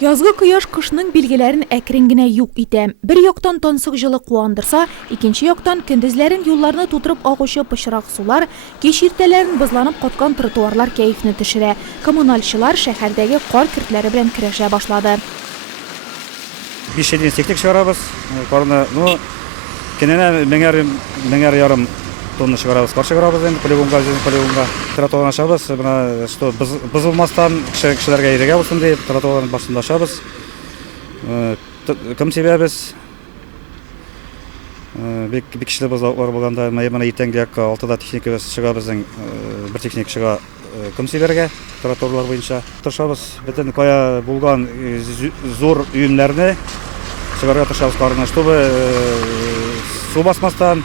Yazgı kıяш kışның билгеләрен әкрен генә юк итә. Бер яктан тансык җылы куандырса, икенче яктан көндезләрен юлларны тутырып агучы пычрак сулар, кич иртәләрен бызланып каткан тротуарлар кәефне төшерә. Коммуналчылар шәһәрдәге кар көртләре белән көрәшә башлады. 5 ден сектек чыгарабыз. Карны, кененә меңәр ярым тонна чыгарабыз. Кар чыгарабыз инде полигонга. Тротуарны ашабыз. Менә что бызылмастан кешеләргә ирегә булсын дип тротуарның башында ашабыз. Кем себәбез? Бик кичле бызлаулар булганда, менә иртәнге 6да техникабыз чыга безнең бер техник чыга кем себәргә тротуарлар буенча тырышабыз. Бөтен кая булган зур өемнәрне чыгарга тырышабыз карны, чтобы су басмастан.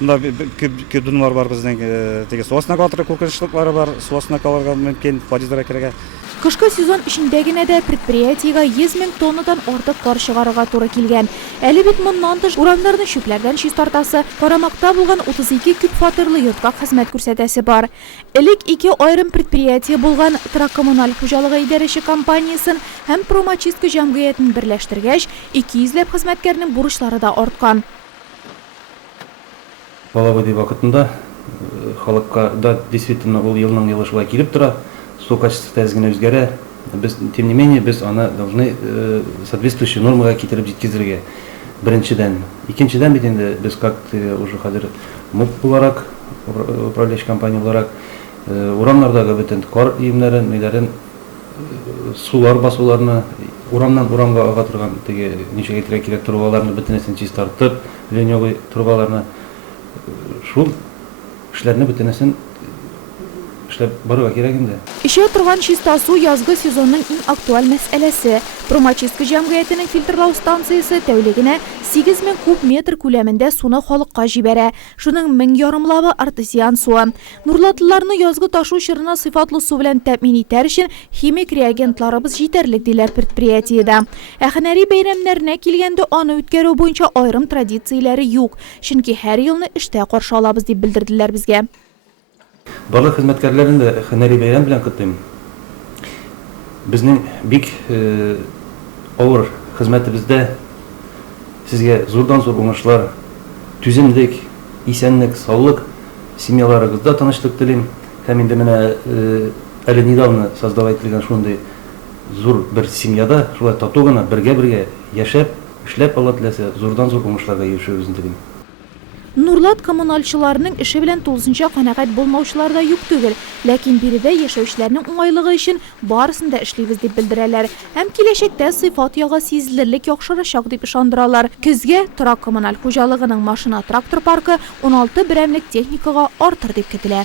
Бunda күп дөнләр бар безнең, теге суасына калырга куркынычлыклары бар, суасына калырга мөмкин, подъездларга керергә. Кышкы сезон эчендә генә дә предприятиегә 100 мең тоннадан артык кар чыгарырга туры килгән. Әле бит моннан тыш урамнарны чүпләрдән чистартасы, Карамакта булган 32 күп фатирлы йортка хезмәт күрсәтәсе бар. Элек 2 аерым предприятие булган Тракоммуналь хуҗалыгы идарәче компаниясын һәм Промочистка җәмгыятен берләштергәч, 200 ләп хезмәткәрнең бурычлары да арткан. Балабыды вакытында халыкка да действительно ул елның елы шулай килеп тора, су качествосы тәз генә үзгәрә. Без, тем не менее, без аны должны соответствующие нормага китереп җиткезергә. Беренчедән, икенчедән бит инде без как уже хәзер МУП буларак, управляющий компания буларак, урамнардагы бөтен кар өемнәрен, ниләрен, сулар басуларны, урамнан урамга ага торган теге ничә китерә кирәк трубаларны бөтенесен чистартып, ленёвый трубаларны шул эшләрне бөтенесен эшләп барырга кирәк инде. Ишә торган чиста су язгы сезонның иң актуаль мәсьәләсе. Промочистка җәмгыятенең фильтрлау станциясе тәүлегенә 8 мең куб метр күләмендә суны халыкка җибәрә. Шуның 1000 ярымлабы артезиан суы. Нурлатлыларны язгы ташу чорына сыйфатлы су белән тәэмин итәр өчен химик реагентларыбыз җитәрлек диләр предприятиедә. Ә һөнәри бәйрәмнәренә килгәндә аны үткәрү буенча аерым традицияләре юк. Чөнки һәр елны эштә каршы алабыз дип белдерделәр безгә. Барлык хезмәткәрләрен дә һөнәри бәйрәм белән котлыйм. Безнең бик авыр хезмәтебездә сезгә зурдан-зур уңышлар, түземлек, исәнлек, саулык, семьяларыгызда тынычлык телим. Һәм инде менә әле недавно создавайтылган шундый зур бер семьяда шулай тату гына бергә яшәп, эшләп ала теләсә, зурдан-зур уңышларга ирешүебезне телим. Нурлат коммуналчыларның эше белән тулысынча канәгать булмаучылар да юк түгел, ләкин биредә яшәүчеләрнең уңайлыгы өчен барысын да эшлибез дип белдерәләр. Һәм киләчәктә сыйфат ягы сизелерлек яхшырачак дип ышандыралар. Көзгә Тракоммуналь хуҗалыгының машина трактор паркы 16 берәмлек техникага артыр дип көтелә.